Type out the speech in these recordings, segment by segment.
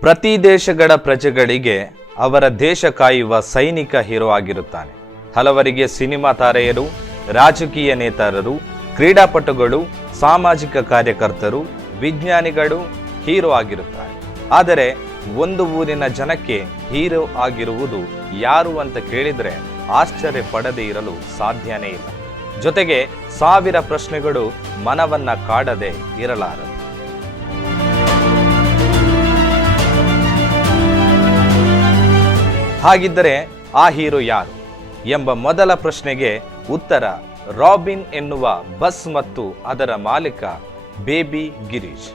ಪ್ರತಿ ದೇಶಗಳ ಪ್ರಜೆಗಳಿಗೆ ಅವರ ದೇಶ ಕಾಯುವ ಸೈನಿಕ ಹೀರೋ ಆಗಿರುತ್ತಾನೆ. ಹಲವರಿಗೆ ಸಿನಿಮಾ ತಾರೆಯರು, ರಾಜಕೀಯ ನೇತಾರರು, ಕ್ರೀಡಾಪಟುಗಳು, ಸಾಮಾಜಿಕ ಕಾರ್ಯಕರ್ತರು, ವಿಜ್ಞಾನಿಗಳು ಹೀರೋ ಆಗಿರುತ್ತಾರೆ. ಆದರೆ ಒಂದು ಊರಿನ ಜನಕ್ಕೆ ಹೀರೋ ಆಗಿರುವುದು ಯಾರು ಅಂತ ಕೇಳಿದರೆ ಆಶ್ಚರ್ಯ ಪಡದೇ ಇರಲು ಸಾಧ್ಯನೇ ಇಲ್ಲ. ಜೊತೆಗೆ ಸಾವಿರ ಪ್ರಶ್ನೆಗಳು ಮನವನ್ನ ಕಾಡದೆ ಇರಲಾರದು. ಹಾಗಿದ್ದರೆ ಆ ಹೀರೋ ಯಾರು ಎಂಬ ಮೊದಲ ಪ್ರಶ್ನೆಗೆ ಉತ್ತರ ರಾಬಿನ್ ಎನ್ನುವ ಬಸ್ ಮತ್ತು ಅದರ ಮಾಲೀಕ ಬೇಬಿ ಗಿರೀಶ್.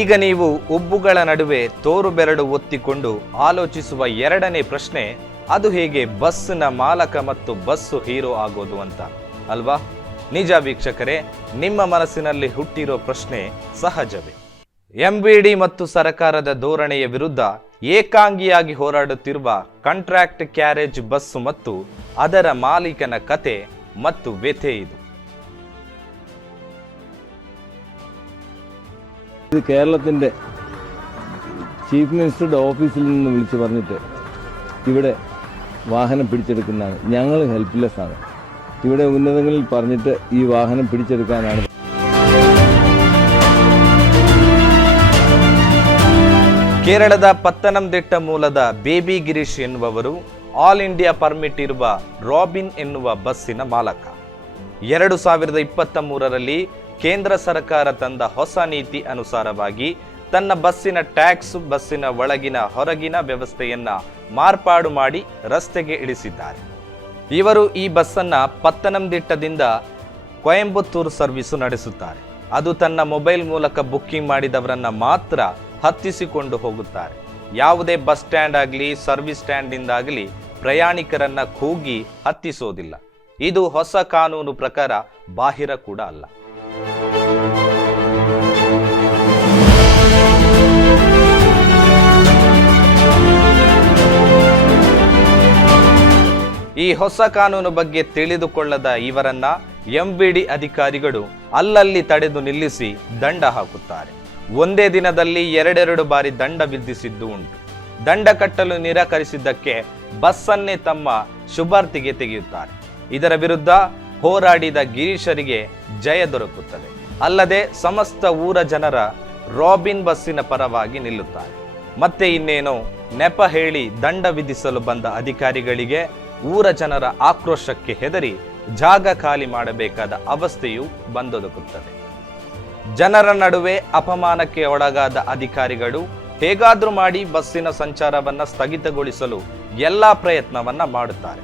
ಈಗ ನೀವು ಉಬ್ಬುಗಳ ನಡುವೆ ತೋರು ಬೆರಳು ಒತ್ತಿಕೊಂಡು ಆಲೋಚಿಸುವ ಎರಡನೇ ಪ್ರಶ್ನೆ, ಅದು ಹೇಗೆ ಬಸ್ನ ಮಾಲಕ ಮತ್ತು ಬಸ್ಸು ಹೀರೋ ಆಗೋದು ಅಂತ ಅಲ್ವಾ? ನಿಜ ವೀಕ್ಷಕರೇ, ನಿಮ್ಮ ಮನಸ್ಸಿನಲ್ಲಿ ಹುಟ್ಟಿರೋ ಪ್ರಶ್ನೆ ಸಹಜವೇ. ಎಂವಿಡಿ ಮತ್ತು ಸರ್ಕಾರದ ಧೋರಣೆಯ ವಿರುದ್ಧ ಏಕಾಂಗಿಯಾಗಿ ಹೋರಾಡುತ್ತಿರುವ ಕಾಂಟ್ರಾಕ್ಟ್ ಕ್ಯಾರೇಜ್ ಬಸ್ ಮತ್ತು ಅದರ ಮಾಲೀಕನ ಕತೆ ಮತ್ತು ವ್ಯಥೆ ಇದು. ഇത് കേരളത്തിൻ്റെ ചീഫ് മിനിസ്റ്ററുടെ ഓഫീസിൽ നിന്ന് വിളിച്ച് പറഞ്ഞിട്ട് ഇവിടെ വാഹനം പിടിച്ചെടുക്കുന്നതാണ്. ഞങ്ങൾ ഹെൽപ്ലെസ് ആണ്. ഇവിടെ ഉന്നതങ്ങളിൽ പറഞ്ഞിട്ട് ഈ വാഹനം പിടിച്ചെടുക്കാനാണ്. ಕೇರಳದ ಪತ್ತನಂತಿಟ್ಟ ಮೂಲದ ಬೇಬಿ ಗಿರೀಶ್ ಎನ್ನುವವರು ಆಲ್ ಇಂಡಿಯಾ ಪರ್ಮಿಟ್ ಇರುವ ರಾಬಿನ್ ಎನ್ನುವ ಬಸ್ಸಿನ ಮಾಲಕ. 2023ರಲ್ಲಿ ಕೇಂದ್ರ ಸರ್ಕಾರ ತಂದ ಹೊಸ ನೀತಿ ಅನುಸಾರವಾಗಿ ತನ್ನ ಬಸ್ಸಿನ ಟ್ಯಾಕ್ಸ್, ಬಸ್ಸಿನ ಒಳಗಿನ ಹೊರಗಿನ ವ್ಯವಸ್ಥೆಯನ್ನ ಮಾರ್ಪಾಡು ಮಾಡಿ ರಸ್ತೆಗೆ ಇಳಿಸಿದ್ದಾರೆ. ಇವರು ಈ ಬಸ್ಸನ್ನ ಪತ್ತನಂತಿಟ್ಟದಿಂದ ಕೊಯಂಬತ್ತೂರು ಸರ್ವಿಸು ನಡೆಸುತ್ತಾರೆ. ಅದು ತನ್ನ ಮೊಬೈಲ್ ಮೂಲಕ ಬುಕ್ಕಿಂಗ್ ಮಾಡಿದವರನ್ನ ಮಾತ್ರ ಹತ್ತಿಸಿಕೊಂಡು ಹೋಗುತ್ತಾರೆ. ಯಾವುದೇ ಬಸ್ ಸ್ಟ್ಯಾಂಡ್ ಆಗಲಿ, ಸರ್ವಿಸ್ ಸ್ಟ್ಯಾಂಡ್ನಿಂದಾಗಲಿ ಪ್ರಯಾಣಿಕರನ್ನ ಕೂಗಿ ಹತ್ತಿಸೋದಿಲ್ಲ. ಇದು ಹೊಸ ಕಾನೂನು ಪ್ರಕಾರ ಬಾಹಿರ ಕೂಡ ಅಲ್ಲ. ಈ ಹೊಸ ಕಾನೂನು ಬಗ್ಗೆ ತಿಳಿದುಕೊಳ್ಳದ ಇವರನ್ನ ಎಂವಿಡಿ ಅಧಿಕಾರಿಗಳು ಅಲ್ಲಲ್ಲಿ ತಡೆದು ನಿಲ್ಲಿಸಿ ದಂಡ ಹಾಕುತ್ತಾರೆ. ಒಂದೇ ದಿನದಲ್ಲಿ 2 ಬಾರಿ ದಂಡ ವಿಧಿಸಿದ್ದು ಉಂಟು. ದಂಡ ಕಟ್ಟಲು ನಿರಾಕರಿಸಿದ್ದಕ್ಕೆ ಬಸ್ಸನ್ನೇ ತಮ್ಮ ಶುಭಾರ್ತಿಗೆ ತೆಗೆಯುತ್ತಾರೆ. ಇದರ ವಿರುದ್ಧ ಹೋರಾಡಿದ ಗಿರೀಶರಿಗೆ ಜಯ ದೊರಕುತ್ತದೆ. ಅಲ್ಲದೆ ಸಮಸ್ತ ಊರ ಜನರ ರಾಬಿನ್ ಬಸ್ಸಿನ ಪರವಾಗಿ ನಿಲ್ಲುತ್ತಾರೆ. ಮತ್ತೆ ಇನ್ನೇನೋ ನೆಪ ಹೇಳಿ ದಂಡ ವಿಧಿಸಲು ಬಂದ ಅಧಿಕಾರಿಗಳಿಗೆ ಊರ ಜನರ ಆಕ್ರೋಶಕ್ಕೆ ಹೆದರಿ ಜಾಗ ಖಾಲಿ ಮಾಡಬೇಕಾದ ಅವಸ್ಥೆಯು ಬಂದೊದಗುತ್ತದೆ. ಜನರ ನಡುವೆ ಅಪಮಾನಕ್ಕೆ ಒಳಗಾದ ಅಧಿಕಾರಿಗಳು ಹೇಗಾದ್ರೂ ಮಾಡಿ ಬಸ್ಸಿನ ಸಂಚಾರವನ್ನ ಸ್ಥಗಿತಗೊಳಿಸಲು ಎಲ್ಲಾ ಪ್ರಯತ್ನವನ್ನ ಮಾಡುತ್ತಾರೆ.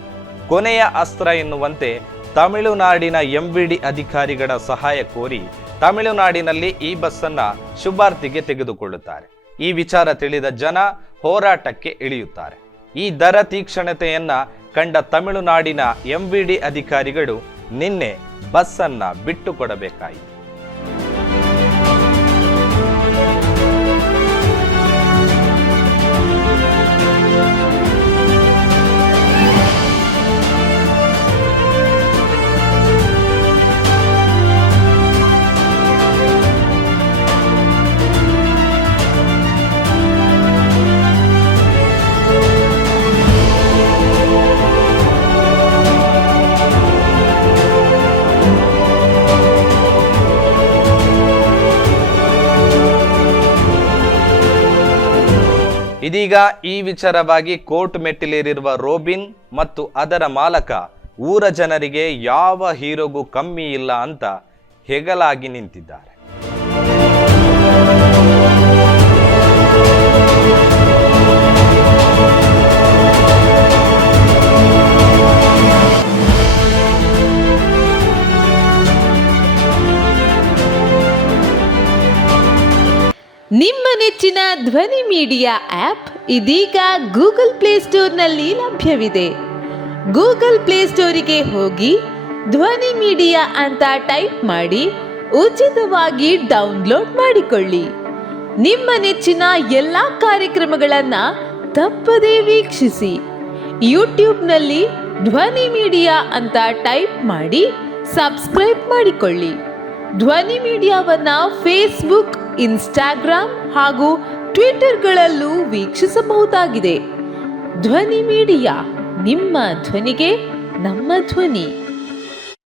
ಕೊನೆಯ ಅಸ್ತ್ರ ಎನ್ನುವಂತೆ ತಮಿಳುನಾಡಿನ ಎಂವಿಡಿ ಅಧಿಕಾರಿಗಳ ಸಹಾಯ ಕೋರಿ ತಮಿಳುನಾಡಿನಲ್ಲಿ ಈ ಬಸ್ಸನ್ನ ಶುಭಾರ್ತಿಗೆ ತೆಗೆದುಕೊಳ್ಳುತ್ತಾರೆ. ಈ ವಿಚಾರ ತಿಳಿದ ಜನ ಹೋರಾಟಕ್ಕೆ ಇಳಿಯುತ್ತಾರೆ. ಈ ದರ ತೀಕ್ಷ್ಣತೆಯನ್ನ ಕಂಡ ತಮಿಳುನಾಡಿನ ಎಂವಿಡಿ ಅಧಿಕಾರಿಗಳು ನಿನ್ನೆ ಬಸ್ಸನ್ನ ಬಿಟ್ಟು ಕೊಡಬೇಕಾಯಿತು. ಇದೀಗ ಈ ವಿಚಾರವಾಗಿ ಕೋರ್ಟ್ ಮೆಟ್ಟಿಲೇರಿರುವ ರಾಬಿನ್ ಮತ್ತು ಅದರ ಮಾಲಕ ಊರ ಜನರಿಗೆ ಯಾವ ಹೀರೋಗೂ ಕಮ್ಮಿ ಇಲ್ಲ ಅಂತ ಹೆಗಲಾಗಿ ನಿಂತಿದ್ದಾರೆ. ನಿಮ್ಮ ನೆಚ್ಚಿನ ಧ್ವನಿ ಮೀಡಿಯಾ ಆಪ್ ಇದೀಗ ಗೂಗಲ್ ಪ್ಲೇಸ್ಟೋರ್ನಲ್ಲಿ ಲಭ್ಯವಿದೆ. ಗೂಗಲ್ ಪ್ಲೇಸ್ಟೋರಿಗೆ ಹೋಗಿ ಧ್ವನಿ ಮೀಡಿಯಾ ಅಂತ ಟೈಪ್ ಮಾಡಿ ಉಚಿತವಾಗಿ ಡೌನ್ಲೋಡ್ ಮಾಡಿಕೊಳ್ಳಿ. ನಿಮ್ಮ ನೆಚ್ಚಿನ ಎಲ್ಲ ಕಾರ್ಯಕ್ರಮಗಳನ್ನು ತಪ್ಪದೇ ವೀಕ್ಷಿಸಿ. ಯೂಟ್ಯೂಬ್ನಲ್ಲಿ ಧ್ವನಿ ಮೀಡಿಯಾ ಅಂತ ಟೈಪ್ ಮಾಡಿ ಸಬ್ಸ್ಕ್ರೈಬ್ ಮಾಡಿಕೊಳ್ಳಿ. ಧ್ವನಿ ಮೀಡಿಯಾವನ್ನ ಫೇಸ್ಬುಕ್, ಇನ್ಸ್ಟಾಗ್ರಾಮ್ ಹಾಗೂ ಟ್ವಿಟರ್ಗಳಲ್ಲೂ ವೀಕ್ಷಿಸಬಹುದಾಗಿದೆ. ಧ್ವನಿ ಮೀಡಿಯಾ, ನಿಮ್ಮ ಧ್ವನಿಗೆ ನಮ್ಮ ಧ್ವನಿ.